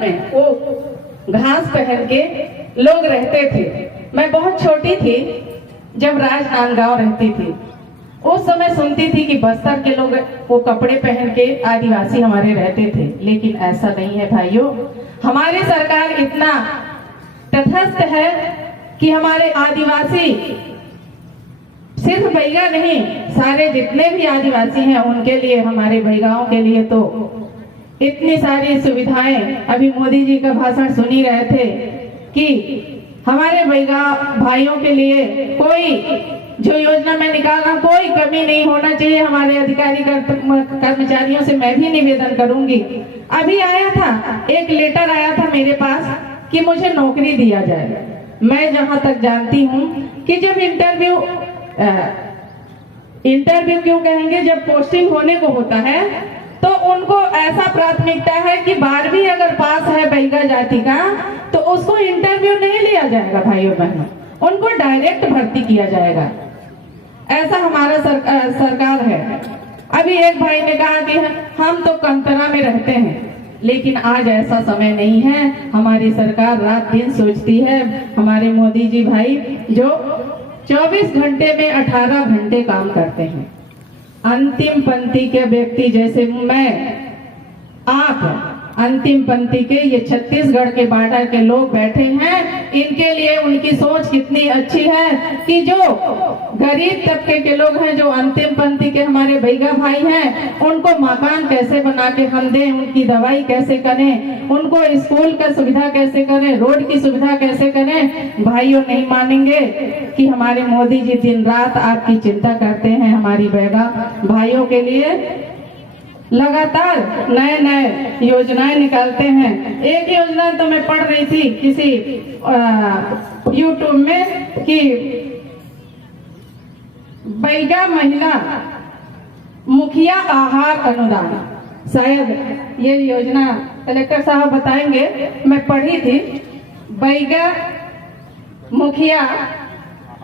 में वो घास पहन के लोग रहते थे। मैं बहुत छोटी थी जब राजनांदगांव रहती थी, उस समय सुनती थी कि बस्तर के लोग वो कपड़े पहन के आदिवासी हमारे रहते थे, लेकिन ऐसा नहीं है भाइयों। हमारी सरकार इतना तटस्थ है कि हमारे आदिवासी, सिर्फ बैगा नहीं, सारे जितने भी आदिवासी हैं उनके लिए, हमारे बैगाओं के लिए तो इतनी सारी सुविधाएं। अभी मोदी जी का भाषण सुन ही रहे थे कि हमारे बैगा भाइयों के लिए कोई जो योजना में निकाला, कोई कमी नहीं होना चाहिए। हमारे अधिकारी कर्मचारियों से मैं भी निवेदन करूंगी। अभी आया था एक लेटर आया था मेरे पास कि मुझे नौकरी दिया जाए। मैं जहां तक जानती हूं कि जब इंटरव्यू क्यों कहेंगे, जब पोस्टिंग होने को होता है तो उनको ऐसा प्राथमिकता है कि 12वीं अगर पास है बैगा जाति का तो उसको इंटरव्यू नहीं लिया जाएगा भाइयों बहनों, उनको डायरेक्ट भर्ती किया जाएगा। ऐसा हमारा सरकार है। अभी एक भाई ने कहा कि हम तो कंतरा में रहते हैं, लेकिन आज ऐसा समय नहीं है। हमारी सरकार रात दिन सोचती है। हमारे मोदी जी भाई जो 24 घंटे में 18 घंटे काम करते हैं। अंतिम पंक्ति के व्यक्ति जैसे मैं, आप अंतिम पंक्ति के, ये छत्तीसगढ़ के बॉर्डर के लोग बैठे हैं, इनके लिए उनकी सोच कितनी अच्छी है कि जो गरीब तबके के लोग हैं, जो अंतिम पंक्ति के हमारे बैगा भाई हैं, उनको मकान कैसे बना के हम दें, उनकी दवाई कैसे करें, उनको स्कूल का सुविधा कैसे करें, रोड की सुविधा कैसे करें। भाइयों नहीं मानेंगे कि हमारे मोदी जी दिन रात आपकी चिंता करते हैं। हमारी बैगा भाइयों के लिए लगातार नए नए योजनाएं निकालते हैं। एक योजना तो मैं पढ़ रही थी किसी यूट्यूब में कि बैगा महिला मुखिया आहार अनुदान, शायद ये योजना कलेक्टर साहब बताएंगे, मैं पढ़ी थी। बैगा मुखिया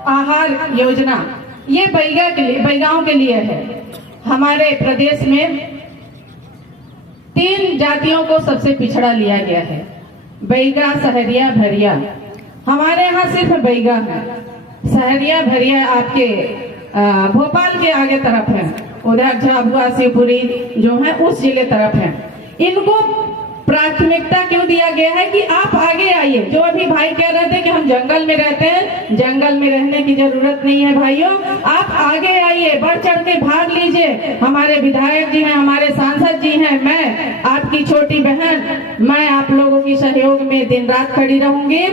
आहार योजना ये बैगा के लिए, बैगाओं के लिए है। हमारे प्रदेश में 3 जातियों को सबसे पिछड़ा लिया गया है, बैगा, सहरिया, भरिया। हमारे यहाँ सिर्फ बैगा है। सहरिया भरिया आपके भोपाल के आगे तरफ है, उधर झाबुआ शिवपुरी जो है उस जिले तरफ है। इनको प्राथमिकता क्यों दिया गया है कि आप आगे आइए। जो अभी भाई कह रहे थे कि हम जंगल में रहते हैं, जंगल में रहने की जरूरत नहीं है भाइयों, आप आगे आइए, बढ़ चढ़ के भाग लीजिए। हमारे विधायक जी हैं, हमारे सांसद जी हैं, मैं आपकी छोटी बहन, मैं आप लोगों की सहयोग में दिन रात खड़ी रहूंगी।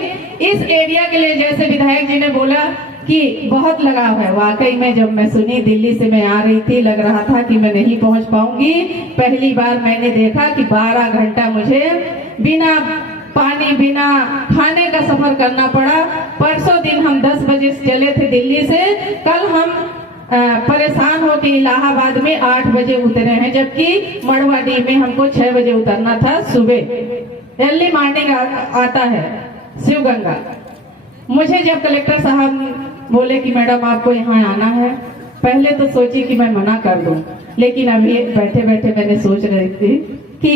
इस एरिया के लिए जैसे विधायक जी ने बोला कि बहुत लगाव है, वाकई में जब मैं सुनी, दिल्ली से मैं आ रही थी, लग रहा था कि मैं नहीं पहुंच पाऊंगी। पहली बार मैंने देखा कि 12 घंटा मुझे बिना पानी, बिना खाने का सफर करना पड़ा। परसों दिन हम 10 बजे चले थे दिल्ली से, कल हम परेशान होकर इलाहाबाद में 8 बजे उतरे हैं, जबकि मड़वाडी में हमको 6 बजे उतरना था। सुबह अर्ली मॉर्निंग आता है शिवगंगा। मुझे जब कलेक्टर साहब बोले कि मैडम आपको यहाँ आना है, पहले तो सोची कि मैं मना कर दूं, लेकिन अभी बैठे बैठे मैंने सोच रही थी कि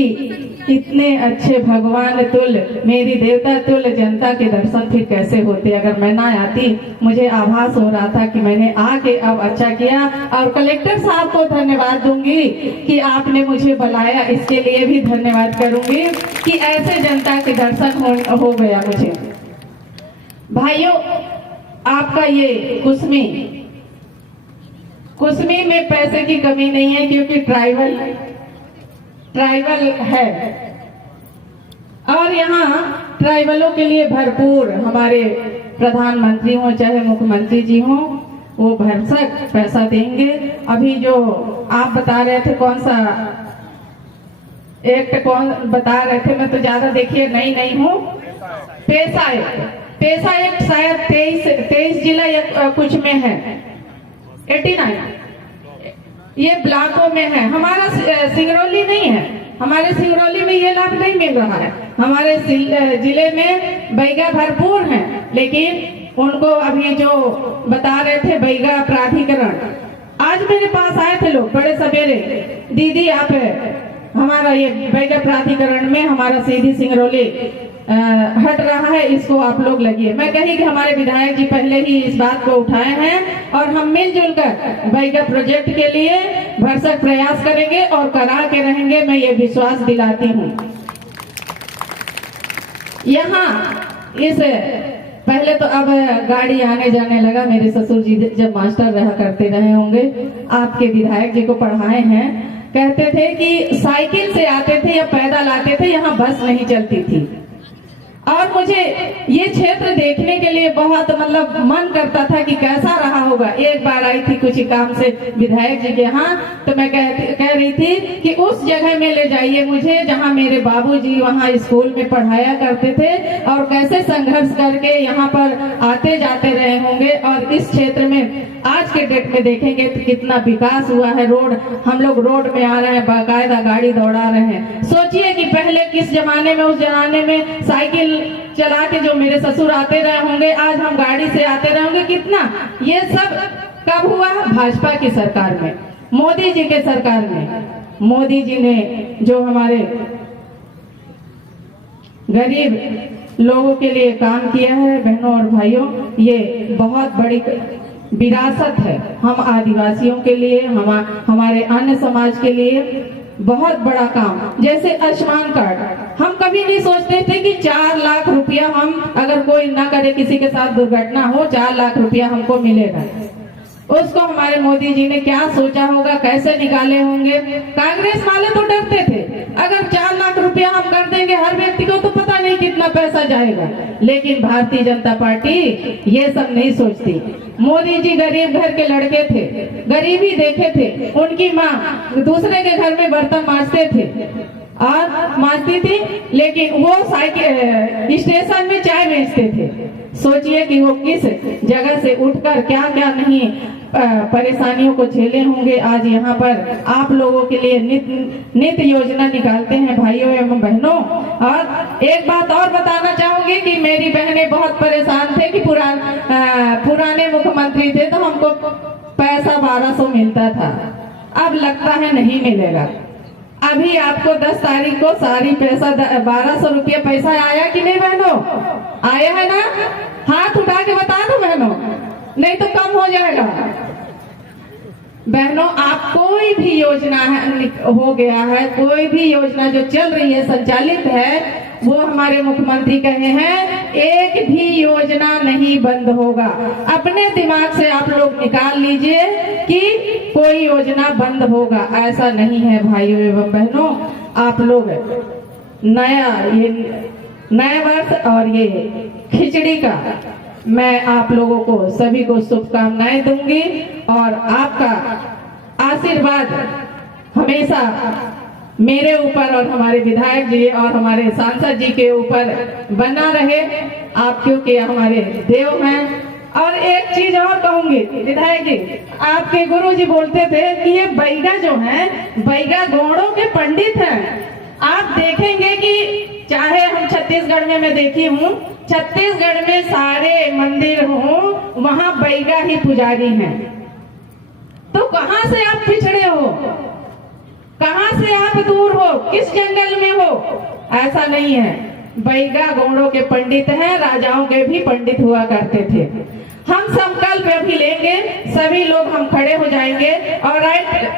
इतने अच्छे भगवान तुल्य, मेरी देवता तुल्य जनता के दर्शन फिर कैसे होते अगर मैं ना आती। मुझे आभास हो रहा था कि मैंने आके अब अच्छा किया, और कलेक्टर साहब को धन्यवाद दूंगी कि आपने मुझे बुलाया, इसके लिए भी धन्यवाद करूंगी कि ऐसे जनता के दर्शन हो गया मुझे। भाइयों, आपका ये कुसमी में पैसे की कमी नहीं है, क्योंकि ट्राइबल है, और यहाँ ट्राइबलों के लिए भरपूर, हमारे प्रधानमंत्री हो चाहे मुख्यमंत्री जी हो, वो भरसक पैसा देंगे। अभी जो आप बता रहे थे, कौन सा एक्ट कौन बता रहे थे, मैं तो ज्यादा देखिए नहीं हूँ, पैसा एक्ट शायद 23 जिला या कुछ में है, 89 ये ब्लॉकों में है। हमारा सिंगरौली नहीं है, हमारे सिंगरौली में ये लाभ नहीं मिल रहा है। हमारे जिले में बैगा भरपूर हैं, लेकिन उनको अभी जो बता रहे थे बैगा प्राधिकरण, आज मेरे पास आए थे लोग बड़े सवेरे, दीदी आप हमारा ये बैगा प्राधिकरण में हमारा सीधी सिंगरौली हट रहा है, इसको आप लोग लगिए। मैं कही कि हमारे विधायक जी पहले ही इस बात को उठाए हैं और हम मिलजुल कर बैगा प्रोजेक्ट के लिए भरसक प्रयास करेंगे और करा के रहेंगे, मैं ये विश्वास दिलाती हूँ। यहाँ इस पहले तो अब गाड़ी आने जाने लगा, मेरे ससुर जी जब मास्टर रहा करते रहे होंगे, आपके विधायक जी को पढ़ाए हैं, कहते थे कि साइकिल से आते थे या पैदल आते थे, यहाँ बस नहीं चलती थी। और मुझे ये क्षेत्र देखने के लिए बहुत मतलब मन करता था कि कैसा रहा होगा। एक बार आई थी कुछ काम से विधायक जी के यहाँ, तो मैं कह रही थी कि उस जगह में ले जाइए मुझे जहाँ मेरे बाबूजी वहाँ स्कूल में पढ़ाया करते थे और कैसे संघर्ष करके यहाँ पर आते जाते रहे होंगे। और इस क्षेत्र में आज के डेट में देखेंगे तो कितना विकास हुआ है। रोड, हम लोग रोड में आ रहे हैं, बाकायदा गाड़ी दौड़ा रहे हैं। सोचिए कि पहले किस जमाने में, उस जमाने में साइकिल चला के जो मेरे ससुर आते रहे होंगे, आज हम गाड़ी से आते रहे होंगे। कितना ये सब कब हुआ? भाजपा की सरकार में, मोदी जी के सरकार में। मोदी जी ने जो हमारे गरीब लोगों के लिए काम किया है, बहनों और भाइयों, ये बहुत बड़ी विरासत है हम आदिवासियों के लिए, हमारे अन्य समाज के लिए बहुत बड़ा काम। जैसे आयुष्मान कार्ड, हम कभी नहीं सोचते थे कि 4 लाख रुपया हम अगर कोई ना करे, किसी के साथ दुर्घटना हो, 4 लाख रुपया हमको मिलेगा। उसको हमारे मोदी जी ने क्या सोचा होगा, कैसे निकाले होंगे। कांग्रेस वाले तो डरते थे, अगर 4 लाख रुपया हम कर देंगे हर व्यक्ति को तो पता नहीं कितना पैसा जाएगा। लेकिन भारतीय जनता पार्टी ये सब नहीं सोचती। मोदी जी गरीब घर के लड़के थे, गरीबी देखे थे। उनकी माँ दूसरे के घर में बर्तन मांजते थे और मांजती थी, लेकिन वो साइकिल स्टेशन में चाय बेचते थे। सोचिए कि वो किस जगह से उठकर क्या क्या नहीं परेशानियों को झेले होंगे। आज यहाँ पर आप लोगों के लिए नित्य योजना निकालते हैं भाइयों एवं बहनों। और एक बात और बताना चाहूंगी कि मेरी बहनें बहुत परेशान थे कि पुराने मुख्यमंत्री थे तो हमको पैसा 1200 मिलता था, अब लगता है नहीं मिलेगा। अभी आपको 10 तारीख को सारी पैसा 1200 रुपया पैसा आया कि नहीं बहनों? आया है ना? हाथ उठा के बता दो बहनों, नहीं तो कम हो जाएगा। बहनों, आप कोई भी योजना हो गया है, कोई भी योजना जो चल रही है, संचालित है, वो हमारे मुख्यमंत्री कहे हैं एक भी योजना नहीं बंद होगा। अपने दिमाग से आप लोग निकाल लीजिए कि कोई योजना बंद होगा, ऐसा नहीं है भाइयों एवं बहनों। आप लोग नया वर्ष और ये खिचड़ी का मैं आप लोगों को सभी को शुभकामनाएं दूंगी और आपका आशीर्वाद हमेशा मेरे ऊपर और हमारे विधायक जी और हमारे सांसद जी के ऊपर बना रहे। आप क्योंकि हमारे देव हैं। और एक चीज और कहूंगी विधायक जी, आपके गुरु जी बोलते थे कि ये बैगा जो है, बैगा गौड़ों के पंडित हैं। आप देखेंगे कि चाहे हम छत्तीसगढ़ में मैं देखी हूँ, छत्तीसगढ़ में सारे मंदिर हों, वहां बैगा ही पुजारी हैं। तो कहां से आप पिछड़े हो, कहां से आप दूर हो, किस जंगल में हो? ऐसा नहीं है, बैगा गौड़ों के पंडित हैं, राजाओं के भी पंडित हुआ करते थे। हम संकल्प अभी लेंगे, सभी लोग हम खड़े हो जाएंगे और राइट